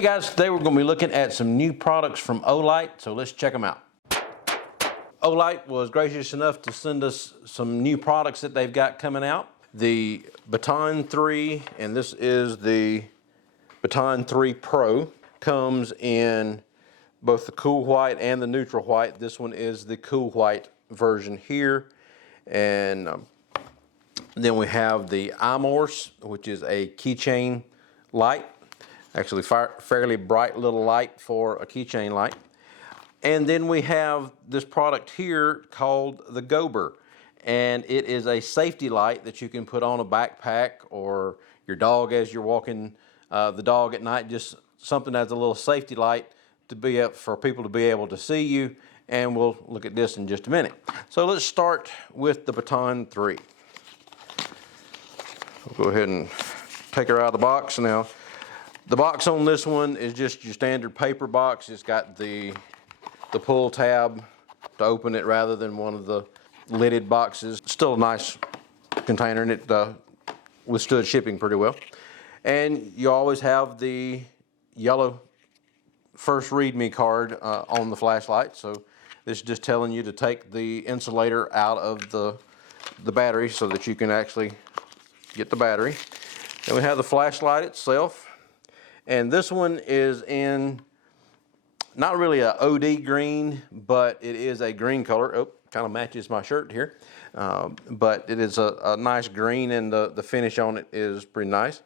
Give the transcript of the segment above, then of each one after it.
Hey guys, today we're going to be looking at some new products from Olights, so let's check them out. Olights was gracious enough to send us some new products that they've got coming out. The Baton 3, and this is the Baton 3 Pro, comes in both the cool white and the neutral white. This one is the cool white version here. And then we have the iMorse, which is a keychain light. Actually, fairly bright little light for a keychain light. And then we have this product here called the Gober. And it is a safety light that you can put on a backpack or your dog as you're walking the dog at night. Just something that's a little safety light to be up for people to be able to see you. And we'll look at this in just a minute. So let's start with the Baton 3. We'll go ahead and take her out of the box now. The box on this one is just your standard paper box. It's got the pull tab to open it rather than one of the lidded boxes. Still a nice container, and it withstood shipping pretty well. And you always have the yellow first read me card on the flashlight. So this is just telling you to take the insulator out of the battery so that you can actually get the battery. Then we have the flashlight itself. And this one is in not really a OD green, but it is a green color. Oh, kind of matches my shirt here. But it is a nice green, and the finish on it is pretty nice.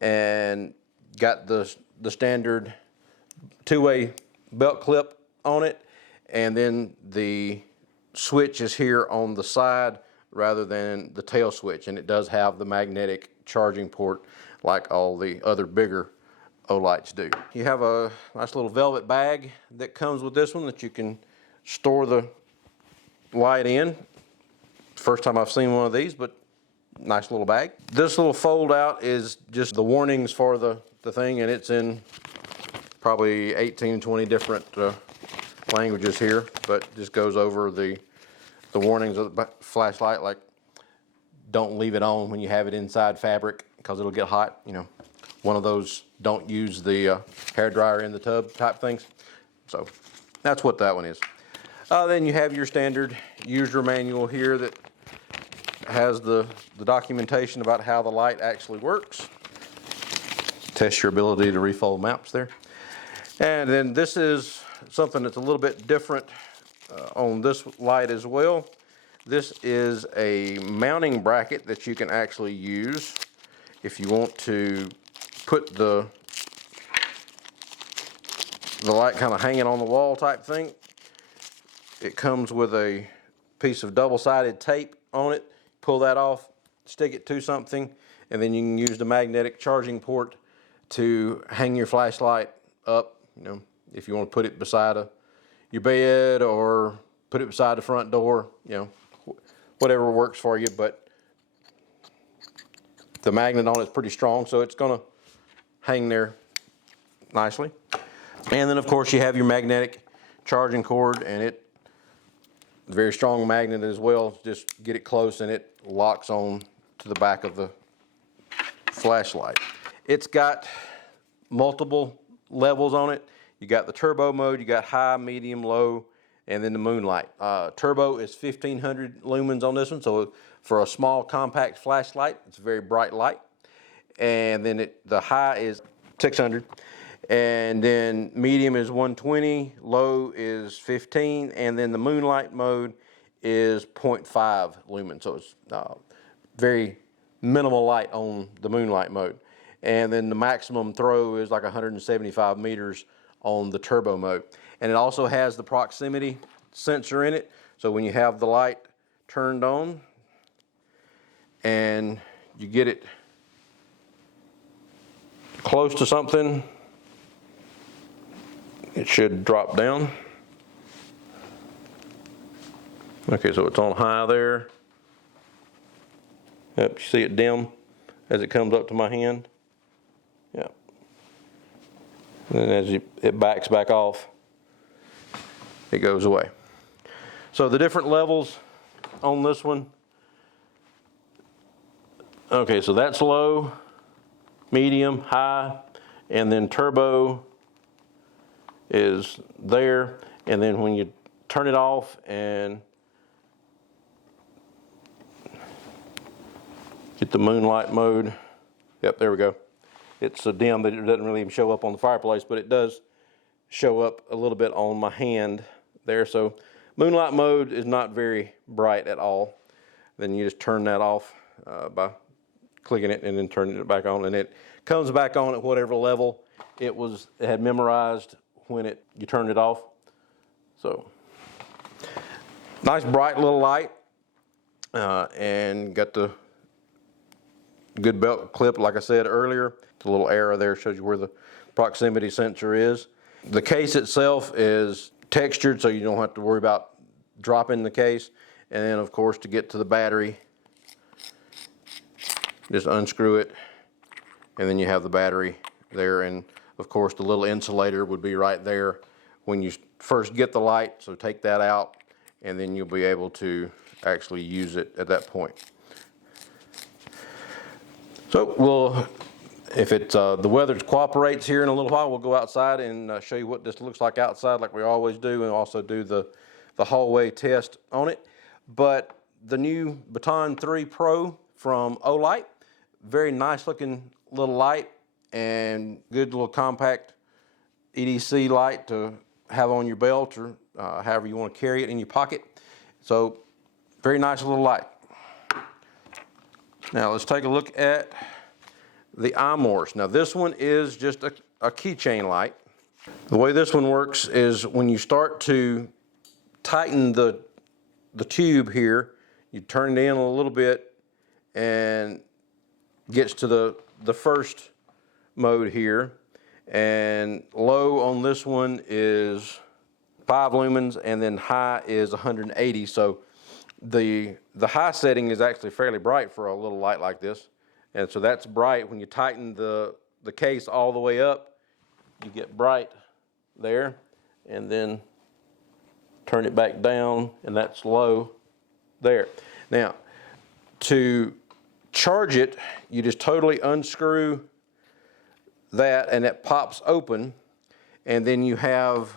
And got the standard two-way belt clip on it. And then the switch is here on the side rather than the tail switch. And it does have the magnetic charging port like all the other bigger Olights do. You have a nice little velvet bag that comes with this one that you can store the light in. First time I've seen one of these, but nice little bag. This little fold out is just the warnings for the thing, and it's in probably 18, 20 different languages here, but just goes over the warnings of the flashlight, like don't leave it on when you have it inside fabric because it'll get hot, you know. One of those don't use the hair dryer in the tub type things. So that's what that one is. Then you have your standard user manual here that has the documentation about how the light actually works. Test your ability to refold maps there. And then this is something that's a little bit different on this light as well. This is a mounting bracket that you can actually use if you want to put the light kind of hanging on the wall type thing. It comes with a piece of double-sided tape on it. Pull that off, stick it to something, and then you can use the magnetic charging port to hang your flashlight up. You know, if you want to put it beside your bed or put it beside the front door, you know, whatever works for you. But the magnet on it's pretty strong, so it's going to hang there nicely. And then of course you have your magnetic charging cord, and it's a very strong magnet as well. Just get it close and it locks on to the back of the flashlight. It's got multiple levels on it. You got the turbo mode, you got high, medium, low, and then the moonlight. Turbo is 1500 lumens on this one, so for a small compact flashlight, it's a very bright light. And then the high is 600, and then medium is 120, low is 15, and then the moonlight mode is 0.5 lumen, so it's very minimal light on the moonlight mode. And then the maximum throw is like 175 meters on the turbo mode. And it also has the proximity sensor in it, so when you have the light turned on and you get it close to something, it should drop down. Okay, so it's on high there. Yep, you see it dim as it comes up to my hand. Yep. And then as it backs back off, it goes away. So the different levels on this one. Okay, so that's low, medium, high, and then turbo is there, and then when you turn it off and get the moonlight mode, yep, there we go. It's so dim that it doesn't really even show up on the fireplace, but it does show up a little bit on my hand there. So moonlight mode is not very bright at all. Then you just turn that off by clicking it and then turning it back on, and it comes back on at whatever level it had memorized when you turned it off. So nice bright little light, and got the good belt clip like I said earlier. The little arrow there shows you where the proximity sensor is. The case itself is textured, so you don't have to worry about dropping the case. And then of course, to get to the battery, just unscrew it, and then you have the battery there. And of course, the little insulator would be right there when you first get the light, so take that out, and then you'll be able to actually use it at that point. So if the weather cooperates here in a little while, we'll go outside and show you what this looks like outside, like we always do, and also do the hallway test on it. But the new Baton 3 Pro from Olights, very nice looking little light, and good little compact EDC light to have on your belt, or however you want to carry it in your pocket. So very nice little light. Now let's take a look at the iMorse. Now this one is just a keychain light. The way this one works is when you start to tighten the tube here, you turn it in a little bit and gets to the first mode here, and low on this one is 5 lumens, and then high is 180. So the high setting is actually fairly bright for a little light like this, and so that's bright. When you tighten the case all the way up, you get bright there, and then turn it back down, and that's low there. Now, to charge it, you just totally unscrew that, and it pops open, and then you have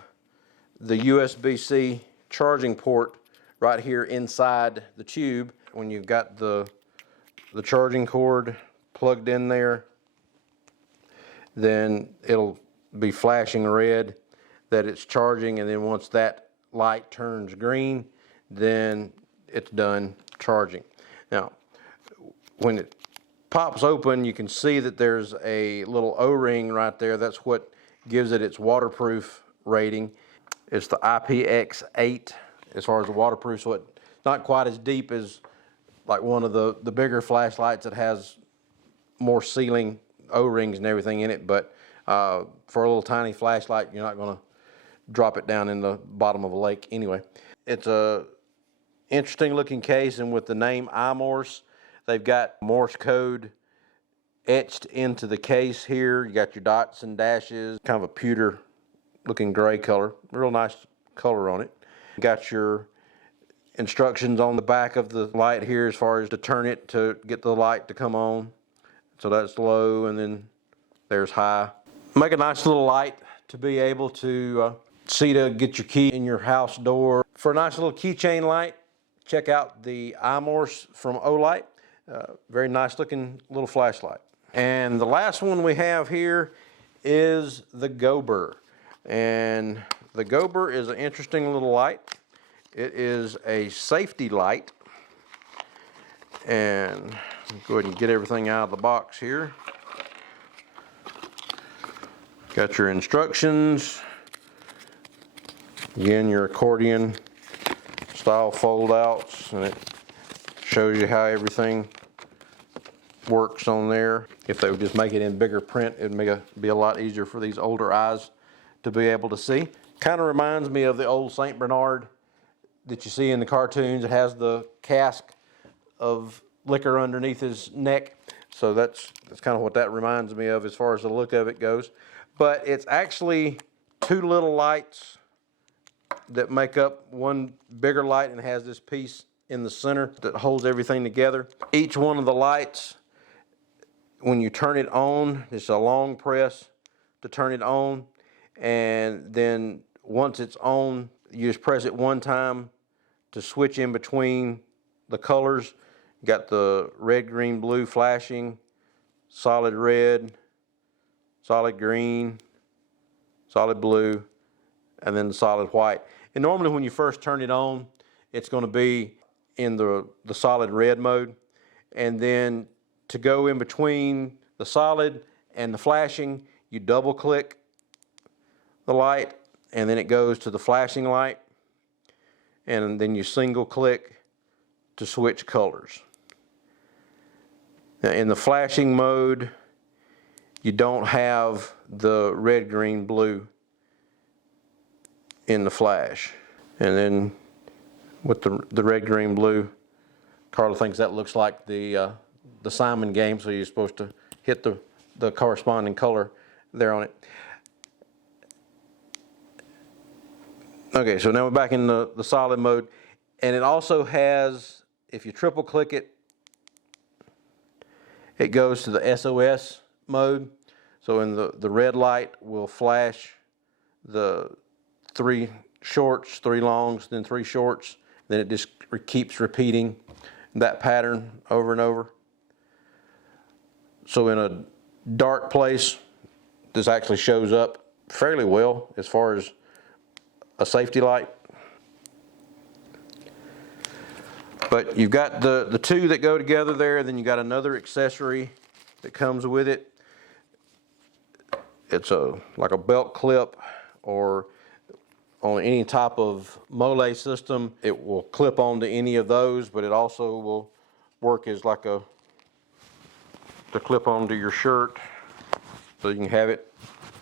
the USB-C charging port right here inside the tube. When you've got the charging cord plugged in there, then it'll be flashing red that it's charging, and then once that light turns green, then it's done charging. Now, when it pops open, you can see that there's a little O-ring right there. That's what gives it its waterproof rating. It's the IPX8 as far as the waterproof, so it's not quite as deep as like one of the bigger flashlights that has more sealing O-rings and everything in it. But for a little tiny flashlight, you're not going to drop it down in the bottom of a lake anyway. It's a interesting looking case, and with the name iMorse, they've got Morse code etched into the case here. You got your dots and dashes, kind of a pewter looking gray color, real nice color on it. You got your instructions on the back of the light here as far as to turn it to get the light to come on. So that's low, and then there's high. Make a nice little light to be able to see to get your key in your house door. For a nice little keychain light, check out the iMorse from Olights. Very nice looking little flashlight. And the last one we have here is the Gober. And the Gober is an interesting little light. It is a safety light. And go ahead and get everything out of the box here. Got your instructions. Again, your accordion style fold outs, and it shows you how everything works on there. If they would just make it in bigger print, it'd be a lot easier for these older eyes to be able to see. Kind of reminds me of the old St. Bernard that you see in the cartoons. It has the cask of liquor underneath his neck. So that's kind of what that reminds me of as far as the look of it goes. But it's actually 2 little lights that make up one bigger light, and has this piece in the center that holds everything together. Each one of the lights, when you turn it on, it's a long press to turn it on, and then once it's on, you just press it one time to switch in between the colors. You got the red, green, blue flashing, solid red, solid green, solid blue, and then the solid white. And normally when you first turn it on, it's going to be in the solid red mode. And then to go in between the solid and the flashing, you double click the light, and then it goes to the flashing light, and then you single click to switch colors. Now in the flashing mode, you don't have the red, green, blue in the flash. And then with the red, green, blue, Carla thinks that looks like the Simon game, so you're supposed to hit the corresponding color there on it. Okay, so now we're back in the solid mode, and it also has, if you triple click it, it goes to the SOS mode. So in the red light will flash the 3 shorts, 3 longs, then 3 shorts. Then it just keeps repeating that pattern over and over. So in a dark place, this actually shows up fairly well as far as a safety light. But you've got the 2 that go together there, then you got another accessory that comes with it. It's like a belt clip, or on any type of mole system, it will clip onto any of those, but it also will work as like to clip onto your shirt, so you can have it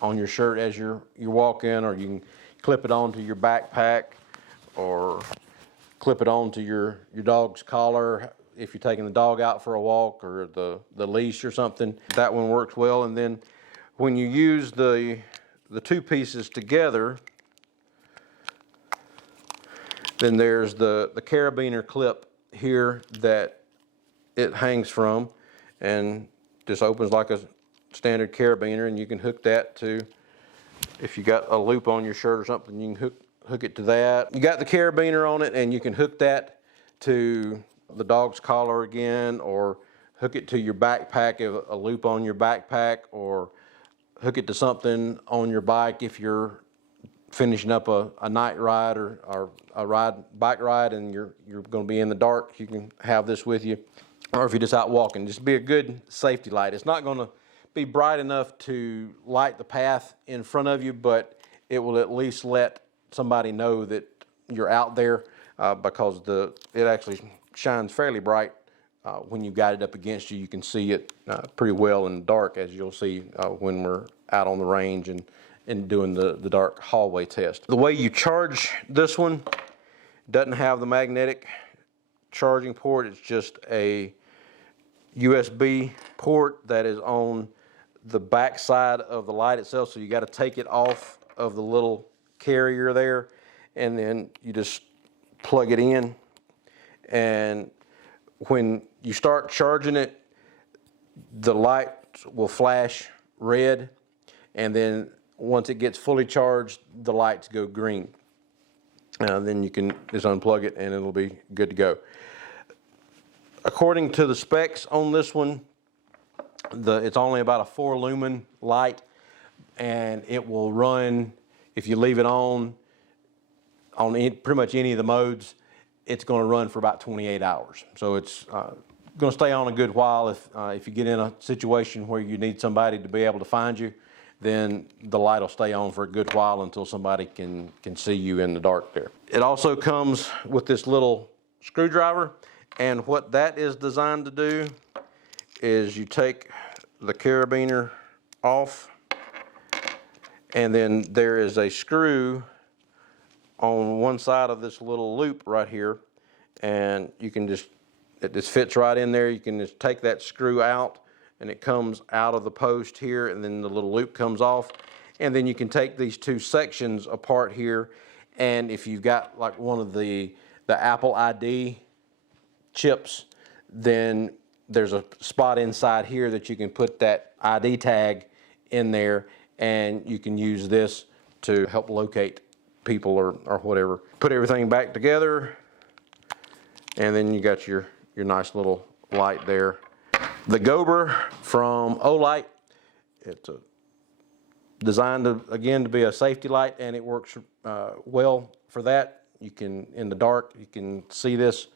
on your shirt as you're walking, or you can clip it onto your backpack, or clip it onto your dog's collar if you're taking the dog out for a walk, or the leash or something. That one works well. And then when you use the 2 pieces together, then there's the carabiner clip here that it hangs from, and just opens like a standard carabiner, and you can hook that to, if you got a loop on your shirt or something, you can hook it to that. You got the carabiner on it, and you can hook that to the dog's collar again, or hook it to your backpack, a loop on your backpack, or hook it to something on your bike if you're finishing up a night ride or a bike ride and you're going to be in the dark. You can have this with you. Or if you're just out walking, just be a good safety light. It's not going to be bright enough to light the path in front of you, but it will at least let somebody know that you're out there, because it actually shines fairly bright. When you've got it up against you, you can see it pretty well in the dark, as you'll see when we're out on the range and doing the dark hallway test. The way you charge this one doesn't have the magnetic charging port. It's just a USB port that is on the back side of the light itself. So you got to take it off of the little carrier there, and then you just plug it in. And when you start charging it, the light will flash red, and then once it gets fully charged, the lights go green. Then you can just unplug it and it'll be good to go. According to the specs on this one, it's only about a 4 lumen light, and it will run, if you leave it on pretty much any of the modes, it's going to run for about 28 hours. So it's going to stay on a good while. If you get in a situation where you need somebody to be able to find you, then the light will stay on for a good while until somebody can see you in the dark there. It also comes with this little screwdriver, and what that is designed to do is you take the carabiner off, and then there is a screw on one side of this little loop right here, and you can it just fits right in there. You can just take that screw out, and it comes out of the post here, and then the little loop comes off. And then you can take these 2 sections apart here, and if you've got like one of the Apple ID chips, then there's a spot inside here that you can put that ID tag in there, and you can use this to help locate people or whatever. Put everything back together, and then you got your nice little light there. The Gober from Olight, it's designed again to be a safety light, and it works well for that. You can, in the dark, you can see this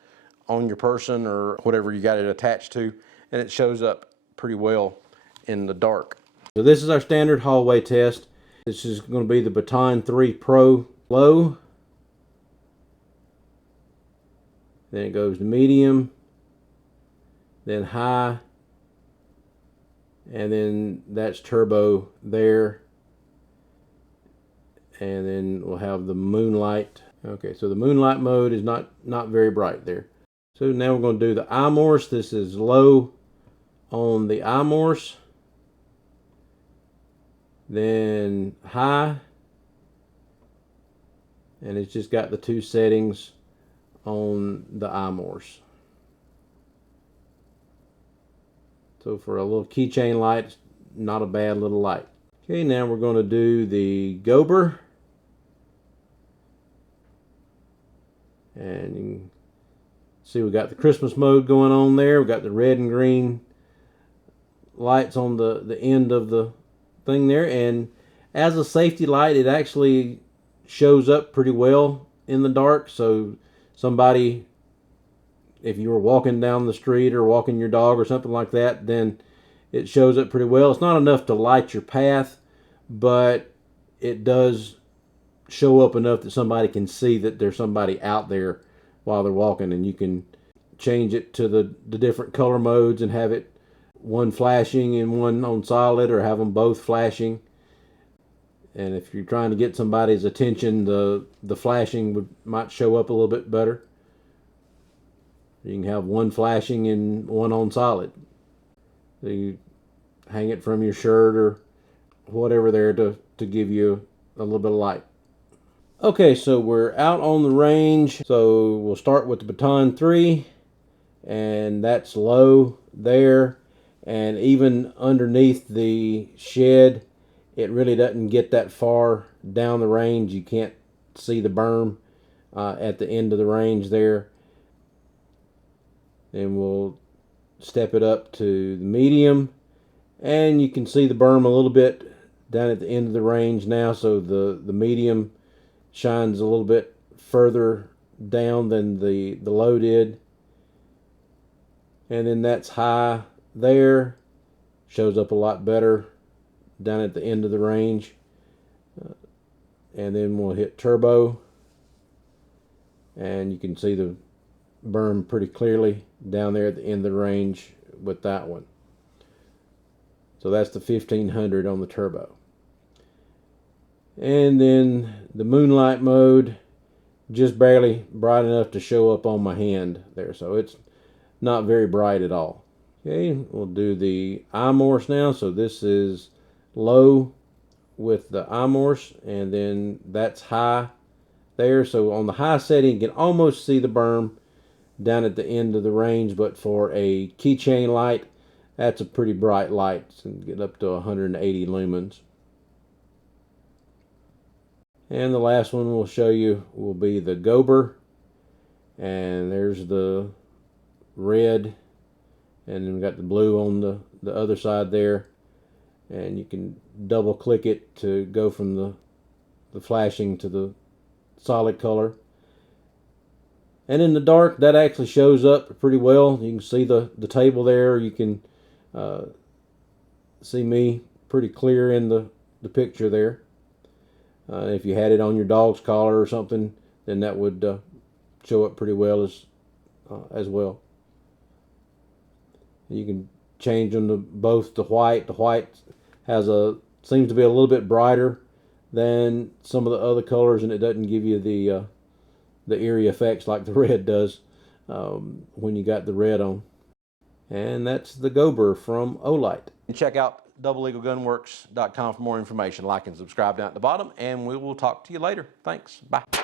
on your person or whatever you got it attached to, and it shows up pretty well in the dark. So this is our standard hallway test. This is going to be the Baton 3 Pro low. Then it goes to medium, then high, and then that's turbo there. And then we'll have the moonlight. Okay, so the moonlight mode is not very bright there. So now we're going to do the iMorse. This is low on the iMorse. Then high. And it's just got the two settings on the iMorse. So for a little keychain light, it's not a bad little light. Okay, now we're going to do the Gober. And you can see we got the Christmas mode going on there. We got the red and green lights on the end of the thing there. And as a safety light, it actually shows up pretty well in the dark. So somebody, if you were walking down the street or walking your dog or something like that, then it shows up pretty well. It's not enough to light your path, but it does show up enough that somebody can see that there's somebody out there while they're walking. And you can change it to the different color modes and have it one flashing and one on solid, or have them both flashing. And if you're trying to get somebody's attention, the flashing might show up a little bit better. You can have one flashing and one on solid. So you hang it from your shirt or whatever there to give you a little bit of light. Okay, so we're out on the range. So we'll start with the Baton 3, and that's low there. And even underneath the shed, it really doesn't get that far down the range. You can't see the berm at the end of the range there. Then we'll step it up to the medium, and you can see the berm a little bit down at the end of the range now. So the medium shines a little bit further down than the low did. And then that's high there, shows up a lot better down at the end of the range. And then we'll hit turbo, and you can see the berm pretty clearly down there at the end of the range with that one. So that's the 1500 on the turbo. And then the moonlight mode, just barely bright enough to show up on my hand there, so it's not very bright at all. Okay, we'll do the iMorse now. So this is low with the iMorse, and then that's high there. So on the high setting, you can almost see the berm down at the end of the range, but for a keychain light, that's a pretty bright light. So get up to 180 lumens. And the last one we'll show you will be the Gober. And there's the red, and then we got the blue on the other side there. And you can double click it to go from the flashing to the solid color. And in the dark, that actually shows up pretty well. You can see the table there. You can see me pretty clear in the picture there. If you had it on your dog's collar or something, then that would show up pretty well as well. You can change them to both to white. The white seems to be a little bit brighter than some of the other colors, and it doesn't give you the eerie effects like the red does when you got the red on. And that's the Gober from Olight. And check out doubleeaglegunworks.com for more information. Like and subscribe down at the bottom, and we will talk to you later. Thanks. Bye.